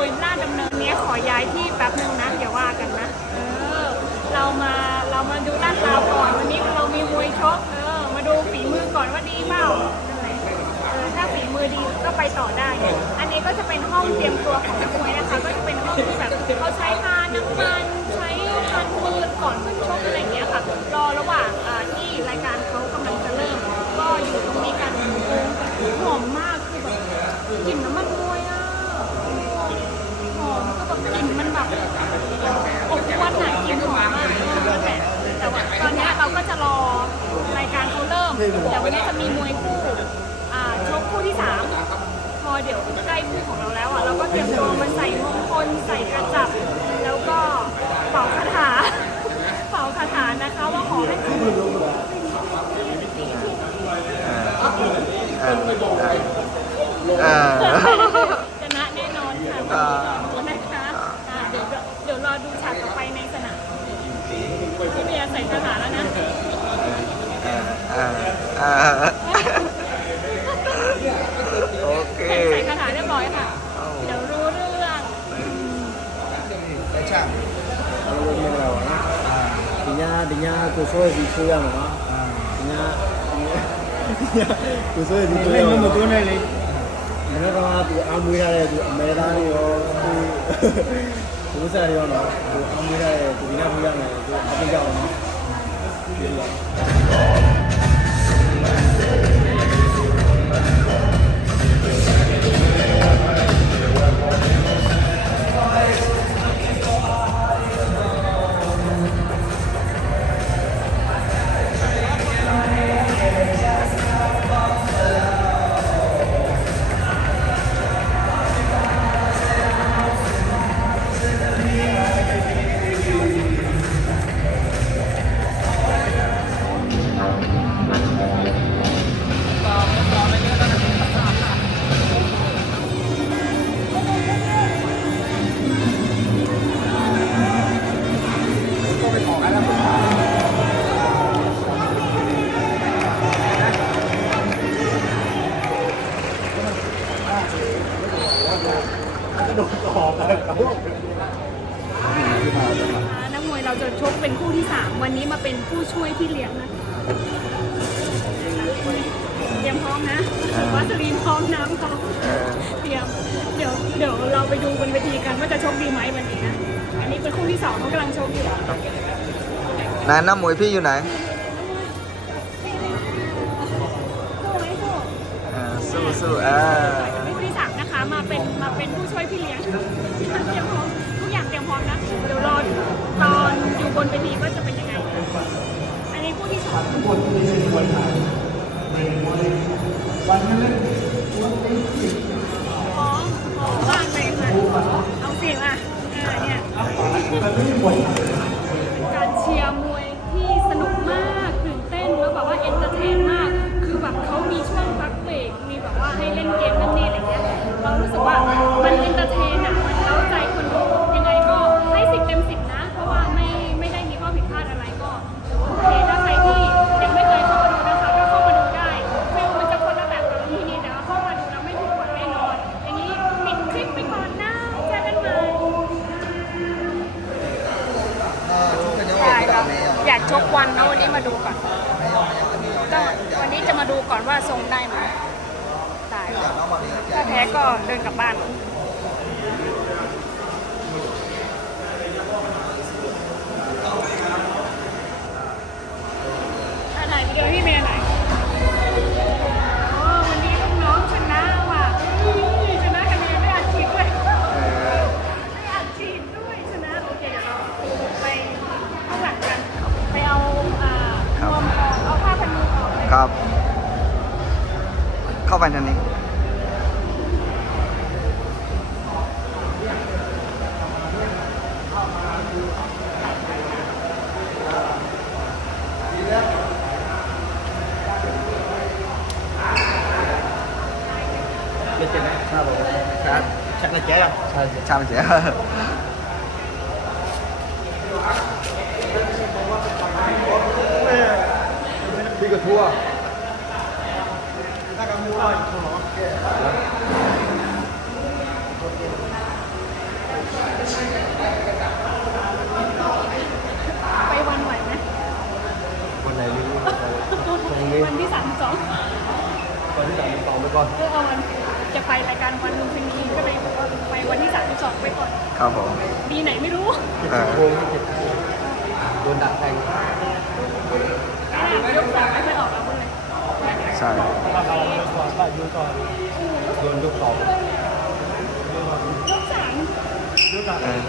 วยหน้าดำเนินเนี้ยขอย้ายที่แป๊บนึงนะอย่าว่ากันนะ เออ เรามาเรามาดูลาดราวก่อนวันนี้เรามีมวยชกเออ มาดูฝีมือก่อนว่าดีเปล่าอะไรเออถ้าฝีมือดีก็ไปต่อได้ อันนี้ก็จะเป็นห้องเตรียมตัวของนักมวยนะคะ ก็จะเป็นห้องที่แบบเขาใช้ทาน้ำมันมือก่อนขึ้นชกอะไรอย่างเงี้ยค่ะ รอระหว่างอ่าที่รายการเขากำลังจะเริ่ม ก็อยู่ตรงนี้กันหอมมากคือแบบกลิ่นน้ำมันมวยอะหอมก็แบบกลิ่นมันแบบอบอวนอะกลิ่นหอมมากนั่นแหละแต่ว่าตอนเนี้ยเราก็จะรอรายการ เขาเริ่มเดี๋ยววันนี้จะมีมวยคู่อ่าชกคู่ที่สามพอเดี๋ยวใกล้คู่ของเราแล้วอะเราก็เตรียมตัวมาใส่มงคลใส่กระจับ แล้วก็เป่าคาถา เป่าคาถานะคะว่าขอให้อ่าชนะแน่นอนค่ะอ่านะคะอ่าเดี๋ยวเดี๋ยวรอดูฉากต่อไปในสนามพี่เบียร์ใส่คาถาแล้วนะ อ่าอ่า โอเค ใส่ใส่คาถาเรียบร้อยค่ะ เดี๋ยวรู้เรื่อง အားလုံးမင်္ဂလာပါနော်ဒီညဒီညကိုဆွဲစီဆွဲရမှာနော်ဒီညကိုဆွဲစီဆွဲရမှာမသွန်းနဲ့လေမနေ့ကသူအားမွေးထားတဲ့သူအမေသားတွေရောသူဘုရားရောနော်သူအားမွေးထားတဲ့သူဒီညပြရမယ်သူအပိတ်ကြောင်နော် ชกเป็นคู่ที่สามวันนี้มาเป็นผู้ช่วยที่เลี้ยงนะเตรียมพร้อมนะวัสลีนพร้อมน้ำพร้อมเตรียมเดี๋ยวเดี๋ยวเราไปดูบนเวทีกันว่าจะชกดีไหมวันนี้นะอันนี้เป็นคู่ที่สองเขากำลังชกอยู่นายน้ำมวยพี่อยู่ไหนสู้ไหมสู้อ่าสู้สู้อ่าผู้ที่สามนะคะมาเป็นมาเป็นผู้ช่วยพี่เลี้ยง นเวดีว่าจะเป็นยังไง อันนี้ผู้ที่สอนทุกคนที่เป็นคนไทยเป็นวันนี้เล่นวันนี้ มาดูก่อนก็วันนี้จะมาดูก่อนว่าทรงได้ไหมได้ถ้าแพ้ก็เดินกลับบ้าน ครับ เข้าไปตรงนี้ biết chưa đấy sao rồi chạm chạm là trẻ không chạm là trẻ มครับชักกระแจอะใช่ช่างเสียพี่ก็ทั่วไปวันไหวไหมวันไหนรู้วันที่สามสองวันที่สามสองไปก่อนเออเอาวันจะไปรายการวันลุมพินีก็เลยบอกว่าไปวันที่สามสองไปก่อนครับผมดีไหนไม่รู้เออโกงเจ็ดโดนดักแทง ใช่ถ้าเราโดนก่อนถ้ายูก่อนโดนยกสองยกสามยกสามเออ